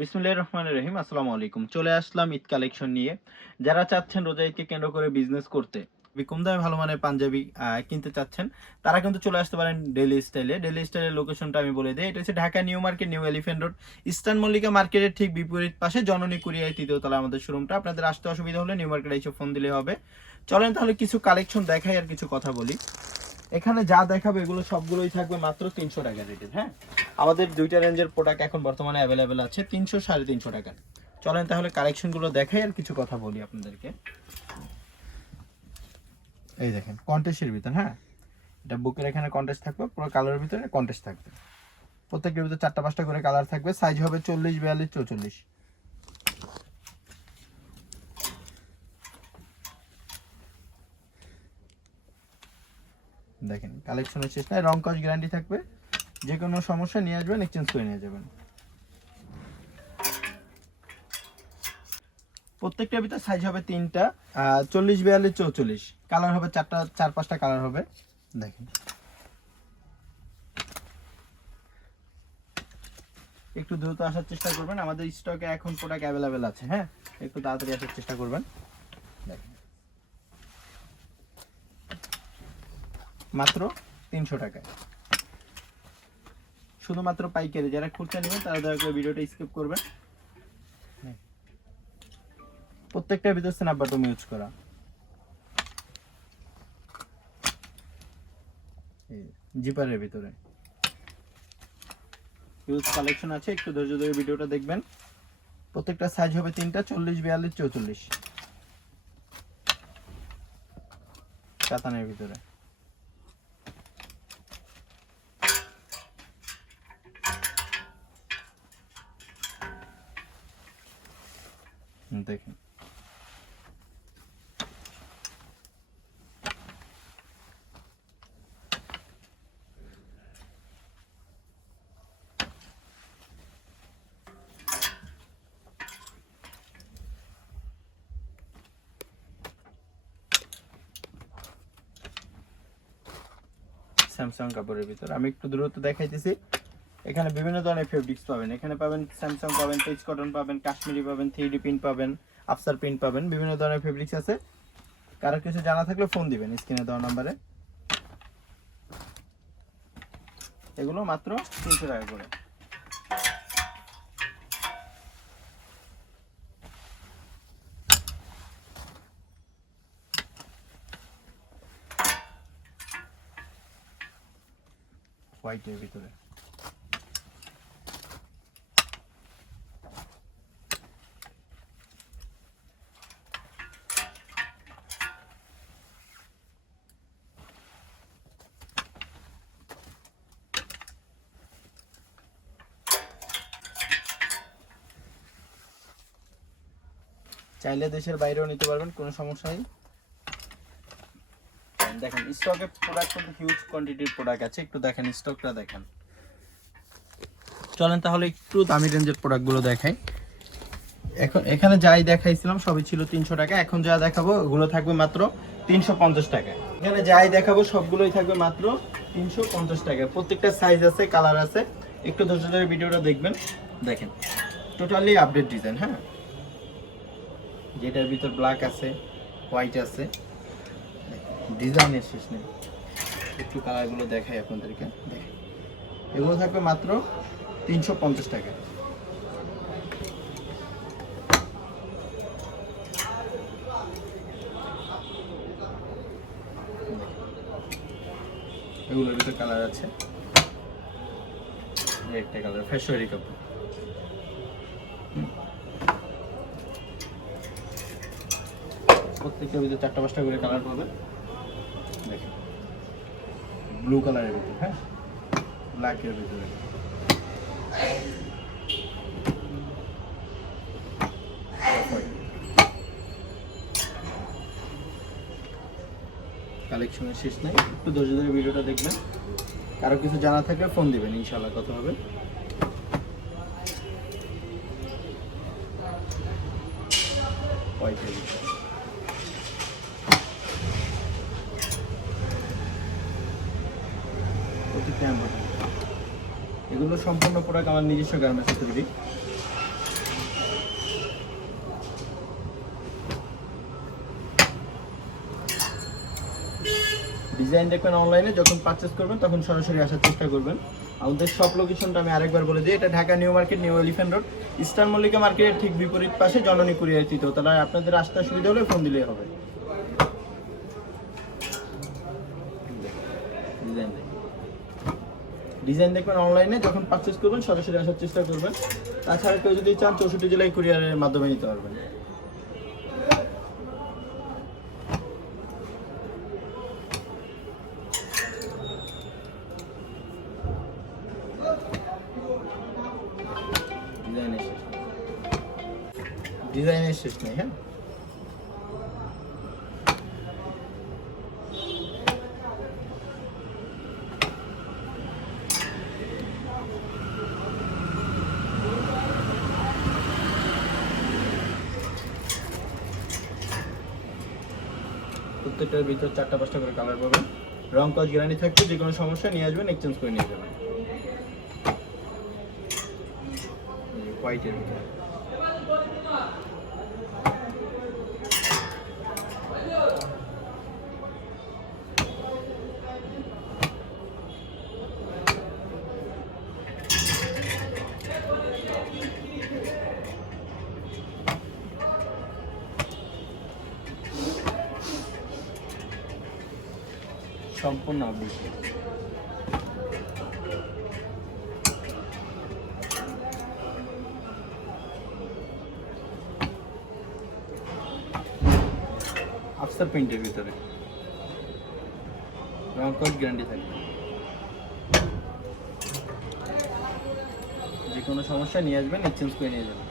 বিসমিল্লাহির রহমানির রহিম। আসসালামু আলাইকুম। চলে আসলাম ঈদ কালেকশন নিয়ে। যারা চাচ্ছেন রোজা ঈদকে কেন্দ্র করে বিজনেস করতে, কম দামে ভালো মানের পাঞ্জাবি কিনতে চাচ্ছেন, তারা কিন্তু চলে আসতে পারেন ডেইলি স্টাইলে। ডেইলি স্টাইলের লোকেশনটা আমি বলে দিই। এটা হচ্ছে Dhaka new market, new elephant road, eastern Mallika মার্কেটের ঠিক বিপরীত পাশে জননী কুরিয়ার ৩য় তলা আমাদের শোরুমটা। আপনাদের আসতে অসুবিধা হলে নিউ মার্কেটে এসে ফোন দিলে হবে। চলেন তাহলে কিছু কালেকশন দেখাই আর কিছু কথা বলি। এখানে যা দেখাবো এগুলো সবগুলোই থাকবে মাত্র ৩০০ টাকা রেটের। হ্যাঁ, আমাদের দুইটা রেঞ্জের প্রোডাক্ট এখন বর্তমানে অ্যাভেলেবেল আছে ৩০০ ৩৫০ টাকা। চলেন তাহলে কালেকশনগুলো দেখাই আর কিছু কথা বলি আপনাদেরকে। এই দেখেন কন্টেস্টের ভিতর, হ্যাঁ, এটা বুকের এখানে কন্টেস্ট থাকবে, পুরো কালারের ভিতরে কন্টেস্ট থাকবে। প্রত্যেকের ভিতরে ৪টা ৫টা করে কালার থাকবে। সাইজ হবে ৪০, ৪২, ৪৪। দেখেন কালেকশনের শেষ নাই, রং কস গ্যারান্টি থাকবে। যে কোনো সমস্যা নিয়ে আসবেন, এক্সচেঞ্জ করে নিয়ে যাবেন। প্রত্যেকটার ভিতর সাইজ হবে ৩টা, ৪০, ৪২, ৪৪। কালার হবে ৪টা ৪-৫টা কালার হবে। দেখেন একটু দ্রুত আসার চেষ্টা করবেন, আমাদের স্টকে এখন প্রোডাক্ট অ্যাভেলেবেল আছে। হ্যাঁ, একটু তাড়াতাড়ি আসার চেষ্টা করবেন। দেখেন মাত্র ৩০০ টাকায়, শুধুমাত্র পাইকারি। যারা খুচরা নেবেন তারা দয়া করে ভিডিওটা স্কিপ করবেন। প্রত্যেকটার ভিতর স্ন্যাপ বাটন ইউজ করা। জিপারের ভিতরে ইউজ কালেকশন আছে, একটু ধৈর্য ধরে ভিডিওটা দেখবেন। প্রত্যেকটা সাইজ হবে ৩টা, ৪০, ৪২, ৪৪। কাতানের ভিতরে দেখেন স্যামসাং কাপড়ের ভিতর। আমি একটু দূরত্ব দেখাইতেছি। এখানে বিভিন্ন ধরনের ফেব্রিক্স পাবেন। এখানে পাবেন স্যামসাং পাবেন, পেজ কটন পাবেন, কাশ্মীরি পাবেন, 3D প্রিন্ট পাবেন, আফসার প্রিন্ট পাবেন। বিভিন্ন ধরনের ফেব্রিক্স আছে। কারো কিছু জানা থাকলে ফোন দিবেন স্ক্রিনে দেওয়া নাম্বারে। এগুলো মাত্র ৩০০ টাকা করে। হোয়াইটের ভিতরে চাইলে দেশের বাইরেও নিতে পারবেন, কোনো সমস্যা নেই। দেখেন স্টকে প্রোডাক্ট কিন্তু হিউজ কোয়ান্টিটির প্রোডাক্ট আছে, একটু দেখেন স্টকটা দেখেন। চলেন তাহলে একটু দামি রেঞ্জের প্রোডাক্টগুলো দেখাই। এখন এখানে যাই দেখাইছিলাম সবই ছিল ৩০০ টাকা, এখন যা দেখাবো ওগুলো থাকবে মাত্র ৩৫০ টাকা। এখানে যাই দেখাবো সবগুলোই থাকবে মাত্র ৩৫০ টাকা। প্রত্যেকটা সাইজ আছে, কালার আছে, একটু ধৈর্য ধরে ভিডিওটা দেখবেন। দেখেন টোটালি আপডেট ডিজাইন। হ্যাঁ, যেটার ভিতর ব্ল্যাক আছে, হোয়াইট আছে, ডিজাইনের শেষ নেই। একটু কালারগুলো দেখাই আপনাদেরকে। দেখেন এগুলো থাকবে মাত্র ৩৫০ টাকা। এগুলোর ভিতরে কালার আছে, একটা কালার ফ্যাশরি কাপড়। প্রত্যেকটার ভিতরে ৪টা ৫টা করে কালার পাবেন। দেখেন ব্লু কালারের ভিতরে, হ্যাঁ, ব্ল্যাকের ভিতরে, কালেকশনের শেষ নাই। একটু ধৈর্য ধরে ভিডিওটা দেখবেন। কারো কিছু জানা থাকলে ফোন দিবেন, ইনশাআল্লাহ কথা হবে। হোয়াইটের ভিতরে প্রত্যেকটা এমব্রয়ডারি। এগুলো সম্পূর্ণ প্রোডাক্ট আমার নিজস্ব গার্মেন্টসে তৈরি। ডিজাইন দেখবেন অনলাইনে, যখন পারচেস করবেন তখন সরাসরি আসার চেষ্টা করবেন। আমাদের সব লোকেশনটা আমি আরেকবার বলে দিই, এটা Dhaka new market, new elephant road, eastern Mallika মার্কেটের ঠিক বিপরীত পাশে জননী কুরিয়ার তৃতীয় তলায়। আপনাদের আসতে সুবিধা হলে ফোন দিলেই হবে। ডিজাইন দেখবেন অনলাইনে, যখন পারচেস করবেন সরাসরি আসার চেষ্টা করবেন। তাছাড়া কেউ যদি চান 64 জেলায় কুরিয়ারের মাধ্যমে নিতে পারবেন। ডিজাইনের শেষ নেই। হ্যাঁ, প্রত্যেকটার ভিতর 4টা 5টা করে কালার পাবেন। রং কস গ্যারান্টি থাকবে, যে কোনো সমস্যা নিয়ে আসবেন, এক্সচেঞ্জ করে নিয়ে যাবেন। হোয়াইটের ভিতরে সম্পূর্ণ আপডেট। আফসার প্রিন্টের ভিতরে রং কস গ্যারান্টি থাকবে, যে কোনো সমস্যা নিয়ে আসবেন, এক্সচেঞ্জ করে নিয়ে যাবেন।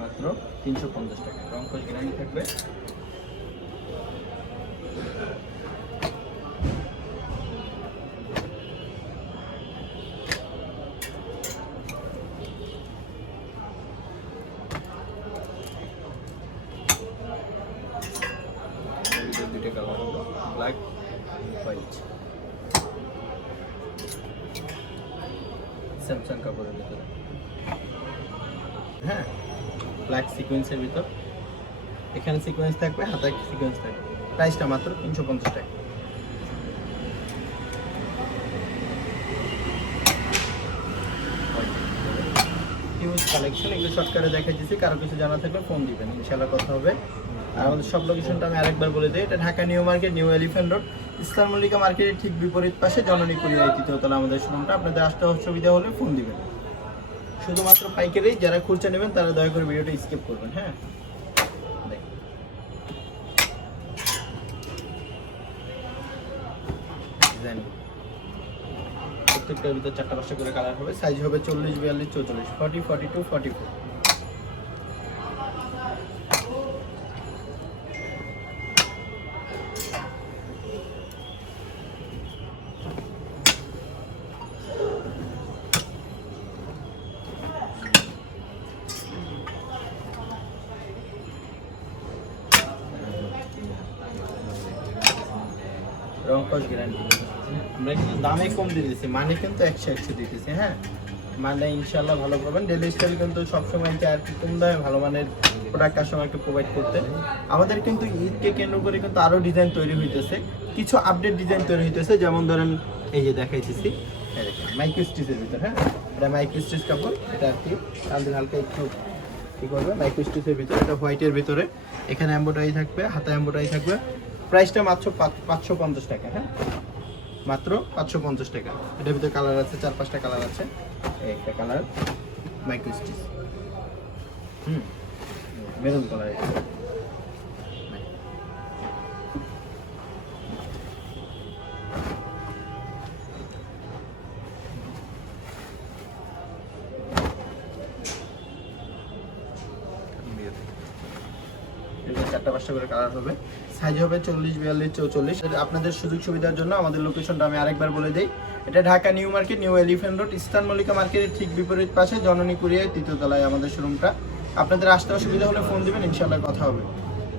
মাত্র 350 টাকা, রং কস গ্যারান্টি থাকবে। দুইটা কালার হলো ব্ল্যাক হোয়াইট, স্যামসাং কাপড়ের ভিতরে। হ্যাঁ, ব্ল্যাক সিকোয়েন্সের ভিতর, এখানে সিকোয়েন্স থাকবে, হাতায় সিকোয়েন্স থাকবে। প্রাইসটা মাত্র 350 টাকা। হিউজ কালেকশন, এগুলো শর্টকাটে দেখা দিচ্ছি। কারো কিছু জানা থাকলে ফোন দিবেন, ইনশাআল্লাহ কথা হবে। আর আমাদের সব লোকেশনটা আমি আরেকবার বলে দিই, এটা Dhaka new market, new elephant road, eastern Mallika মার্কেটের ঠিক বিপরীত পাশে জননী কুরিয়ার তৃতীয় তলা আমাদের শোরুমটা। আপনাদের আসতে অসুবিধা হলে ফোন দিবেন। শুধুমাত্র পাইকারি, যারা খুচরা নেবেন তারা দয়া করে ভিডিওটা স্কিপ করবেন। হ্যাঁ, প্রত্যেকটার ভিতর 4টা 5টা করে কালার হবে। সাইজ হবে 40, 42, 44, 40, 42, 44। রং কস গ্যারান্টি। আমরা কিন্তু দামে কম দিয়ে দিচ্ছি, মানে কিন্তু 100 দিতেছি। হ্যাঁ, মানে ইনশাল্লাহ ভালো পাবেন। ডেলি স্টাইল কিন্তু সবসময় আর কি কম দামে ভালো মানের প্রোডাক্ট কাস্টমারকে প্রোভাইড করতে। আমাদের কিন্তু ঈদকে কেন্দ্র করে কিন্তু আরও ডিজাইন তৈরি হইতেছে, কিছু আপডেট ডিজাইন তৈরি হইতেছে। যেমন ধরেন এই যে দেখাইতেছি, মাইক্রো স্টিচের ভিতরে। হ্যাঁ, এটা মাইক্রো স্টিচ কাপড়, এটা আর কি আমাদের হালকা একটু কি করবে, মাইক্রো স্টিচের ভিতরে। এটা হোয়াইটের ভিতরে, এখানে এমব্রয়ডারি থাকবে, হাতা এমব্রয়ডারি থাকবে। প্রাইসটা মাত্র 550 টাকা। হ্যাঁ, মাত্র 550 টাকা। এটার ভিতরে কালার আছে, 4-5টা কালার আছে। একটা colour micro stitch, maroon colour. 4টা 5টা করে কালার হবে, সাইজ হবে 40, 42, 44। আপনাদের সুযোগ সুবিধার জন্য আমাদের লোকেশনটা আমি আরেকবার বলে দিই। এটা Dhaka new market, new elephant road, eastern Mallika মার্কেটের ঠিক বিপরীত পাশে জননী কুরিয়ার 3য় তলায় আমাদের শোরুমটা। আপনাদের আসতে অসুবিধা হলে ফোন দিবেন, ইনশাআল্লাহ কথা হবে।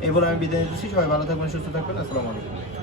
এই বলে আমি বিদায় নিচ্ছি। সবাই ভালো থাকবেন, সুস্থ থাকবেন। আসসালামু আলাইকুম।